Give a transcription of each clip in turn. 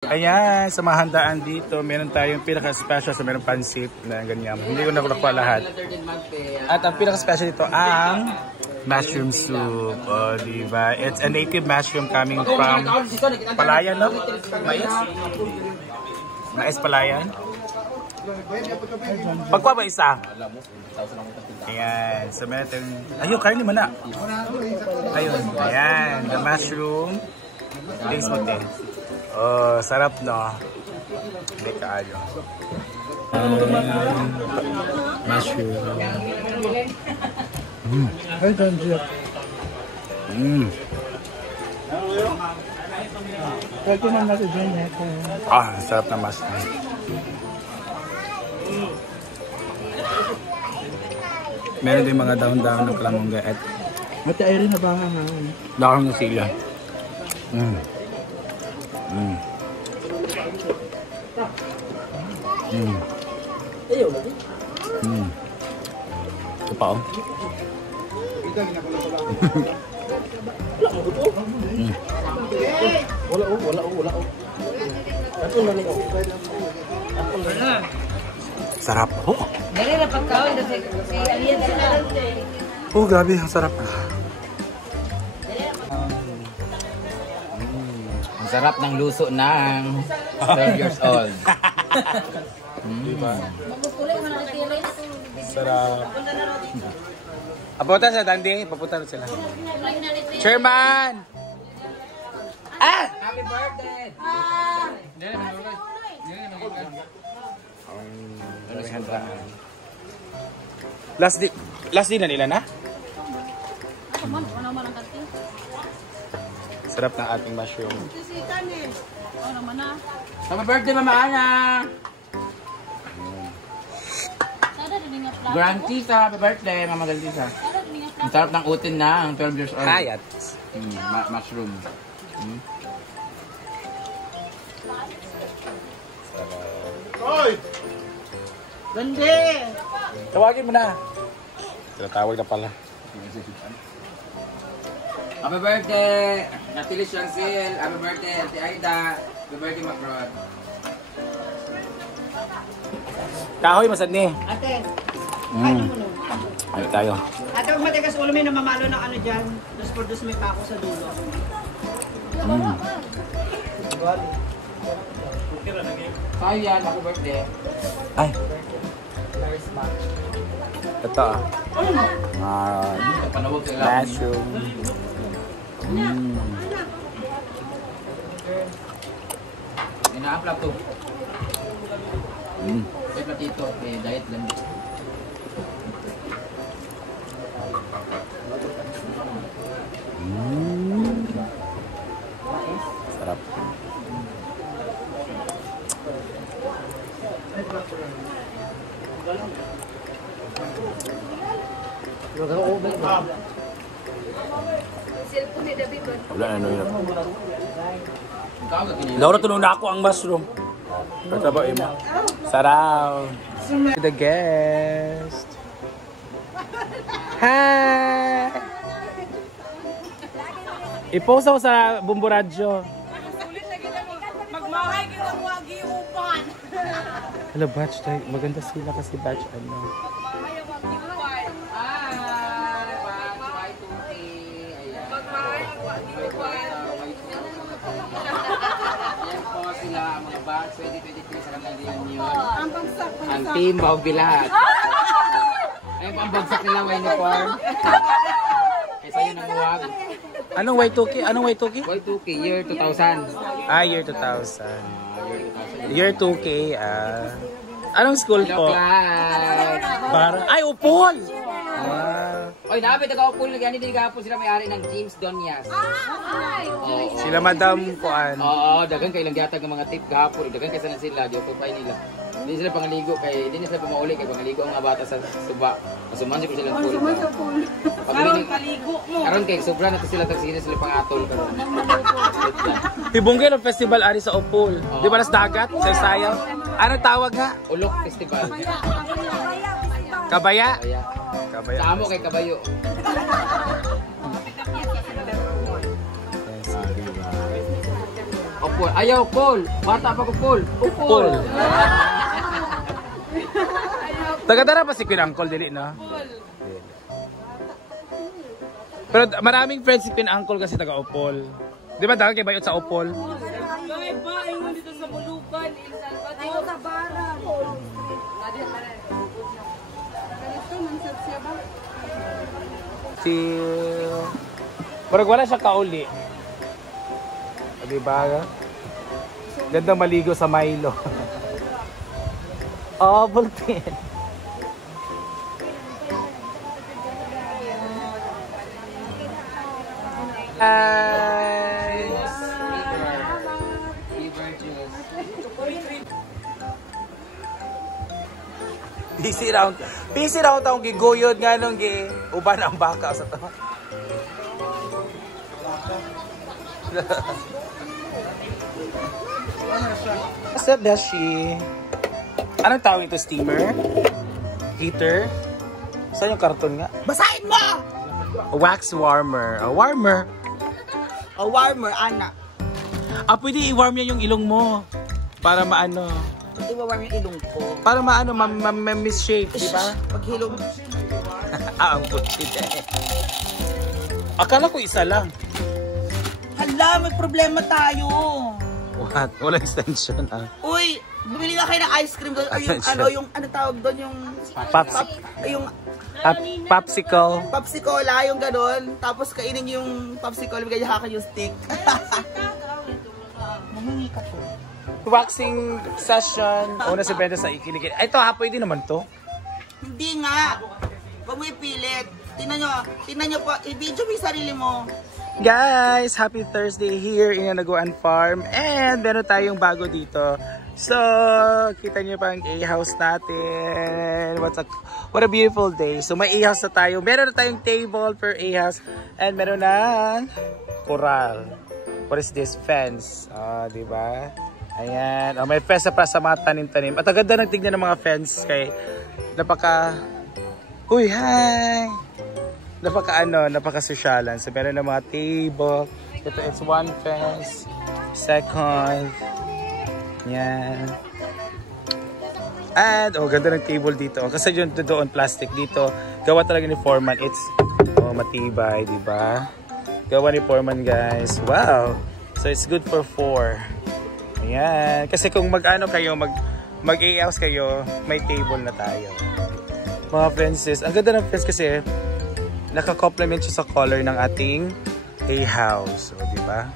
Ayan, sa mahandaan dito, meron tayong pinaka-special sa meron pansit na ganyan. Hindi ko nakuha lahat. At ang pinaka-special dito ang mushroom soup. O, diba? It's a native mushroom coming from Palayan, no? Mais? Mais Palayan? Pagkuha ba isa? Ayan. So, meron tayong... Ayun, karni mo na. Ayun. Ayan. The mushroom. Taste mo, te. Oh, sarap, no? Hindi kaayo. Mushroom. Ay, Danjia. Pwede man natin dyan eh. Ah, sarap na mushroom. Meron din mga daon-daon ng kalamongga at Mati ay rin na ba nga? daon ng sila. Ito pa, oh. Wala. Sarap. Oh. Dali na pagkaon kasi aliyan sila. Oh, grabe, ang sarap. Ang sarap ng luso ng 12 years old. Diba? Sarap. Papunta sa Dandi, papunta na sila. Chairman! Ah! Happy birthday! Last day na nila na? Sarap ng ating mushroom. Happy birthday, Mama Ana! Grantisa, happy birthday, Mama Grantisa. Ang sarap ng utin na, ang 12 years old. Kayat. Mushroom. Hoy! Dandi! Tawagin mo na. Tinatawag na pala. Happy birthday, Natalie Shancil. Happy birthday, Ate Aida. Happy birthday, Macron. Kahoy, masad ni. Ate, Ano tayo? ate huwag matigas ulo may namamalo ng ano dyan. Dos por dos may pako sa dulo. Sa'yo yan, happy birthday. Ay. Ito ah. Panawag ka lang. Mushroom. Ina-upload to. Kaya platito, diet lang. Sarap. Wala na yun. Laura, tulong na ako ang mushroom. Pagkaba mo. Sarap. To the guest. Hi! I-post ako sa Bumbu Radyo. Magmahay kita mo agi upan. Hello, batch. Maganda sila kasi batch ano. Sila ang mga batch 2023 sa kanila yun. Ang bagsak. Ang team Baog Bilahat. Ayun po ang bagsak nila ng uniform. Kaya sa'yo namuwag. Anong Y2K? Anong Y2K? Y2K, year 2000. Ah, year 2000. Year 2K, Anong school po? Ay, Upol! Wow. Oy, nabi taga-upol na ganyan din gahapon sila may-ari ng James Donias. Sila Madam Kuan. Oo, dagan kay ilang gihatag ng mga tip gahapon, dagan kay sana sila, di occupy nila. Hindi sila pangaligo kay hindi sila pumauli kay pangaligo ang mga bata sa suba. Masuman ko sila pool. Karon kaligo mo. Karon kay sobra na to sila tagsina sila pangatol karon. Tibunggay ng festival ari sa Upol. Di ba nas dagat sa Sayaw? Anong tawag ha? Ulok Festival. Kabaya? Kaya Kabaya. sa amo kay kabayo. upol. Ayaw, Paul. Bata pa ko, Paul. Upol. Taga-tara pa si Queen Uncle, dili na? Pero maraming friends si Queen Uncle kasi taga-Upol. Di ba dagang kay bayot sa Upol? Ay, ba? Ayun dito sa Mulukan. Ay, sa Baran. Ganito, mansat siya ba? Si... Parang wala siya kauli. Di ba? Ganda maligo sa Milo. Oh, bultin. Hi! Busy round ang giguyod nga nung uban ang baka sa to. What's up, Dashi? Anong tawag ito? Steamer? Heater? Saan yung karton nga? Basahin mo! Wax warmer. A warmer? A warmer, anak. Pwede i-warm niya yung ilong mo. Para maano. Iwawarm yung ilong ko. Para maano, ma-misshape, di ba? Paghilom. Ang butit eh. Akala ko isa lang. Hala, may problema tayo. What? Wala extension ah. Uy, bumili nga kayo ng ice cream doon. Ay, ano tawag doon, yung... yung Popsicle. popsicola, yung ganon. Tapos kainin nyo yung popsicle, bigay hakan yung stick. Mahingi ka po. Waxing session. Una si Brenda sa ikiligin. Ito ha, pwede naman to. Hindi nga. Huwag mo ipilit. Tingnan nyo po. I-video mo yung sarili mo. Guys, happy Thursday here in Yanaguan Farm. And meron tayong bago dito. So, kita nyo pa ang A-house natin. What a beautiful day. So, may A-house na tayo. Meron na tayong table per A-house. And meron na coral. What is this? Fence. Diba? Ayan. May fence pa sa mga tanim-tanim. At agad na nagtignan ng mga fence kay Uy, hi! Napaka-sosyalan. So, meron na mga table. Ito, it's one fence. Second. Yan. And, ganda ng table dito. Kasi yun doon, plastic dito. Gawa talaga ni Foreman. It's, matibay, diba? Gawa ni Foreman, guys. Wow! So, it's good for 4. Ayan. Kasi kung mag-ano kayo, mag-A-house kayo, may table na tayo. Mga fences. Ang ganda ng fence kasi, naka-complement siya sa color ng ating A-house. O, diba?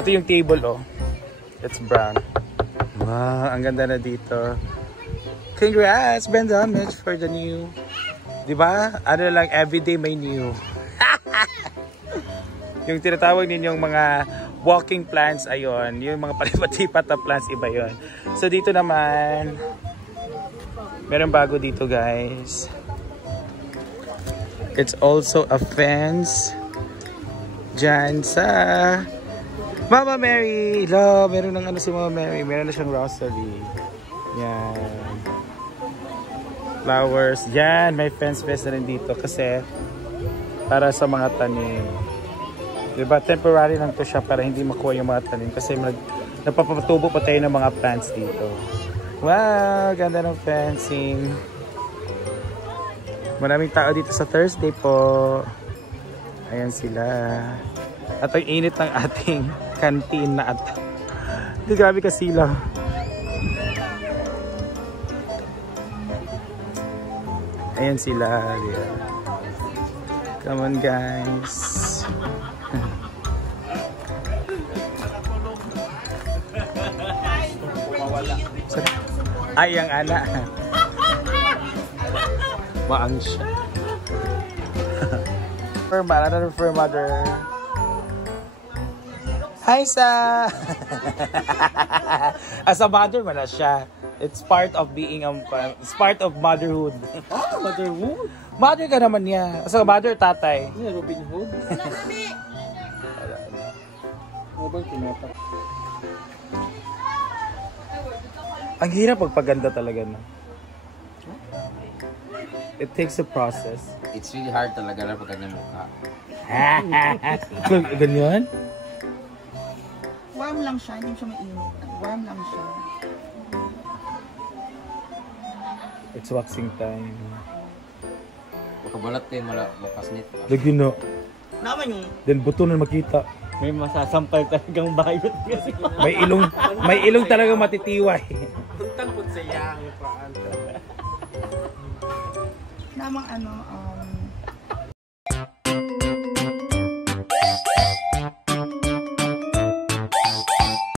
Ito yung table, It's brown. Wow, ang ganda na dito. Congrats, Brenda Mitch, for the new. Diba? Ano lang, everyday may new. Yung tinatawag ninyong mga walking plants, ayon. Yung mga palipat-lipat na plants, iba yon. So, dito naman, meron bago dito, guys. It's also a fence dyan sa Mama Mary. Hello, meron ng si Mama Mary. Meron na siyang rosary. Yan. Flowers. Yan, may fence na rin dito kasi para sa mga tanim. Diba, temporary lang to siya para hindi makuha yung mga tanim kasi napapatubo pa tayo ng mga plants dito. Wow, ganda ng fencing. Maraming tao dito sa Thursday po. Ayan sila. At ang init ng ating canteen na at. Hindi, grabe ka sila. Ayan sila. Yeah. Come on, guys. Ay, ang anak. Maang siya. Another fur mother. Hi, Sa! As a mother, wala siya. It's part of being it's part of motherhood. Oh, motherhood? Mother ka naman niya. As a mother, tatay. Yeah, Robin Hood. Ano bang tinata? Ang hirap pagpaganda talaga na. It takes a process. It's really hard talaga na pag ganyan mukha. Ganyan? Warm lang lang siya, hindi siya mainit. Warm lang siya. It's waxing time. Makabalat kayo, makasnit. Lagi na. Naman yung... Then buto na makita. May masasampal talagang bayot kasi. May ilong talaga matitiway. Tuntang po sa yang. Namang ano,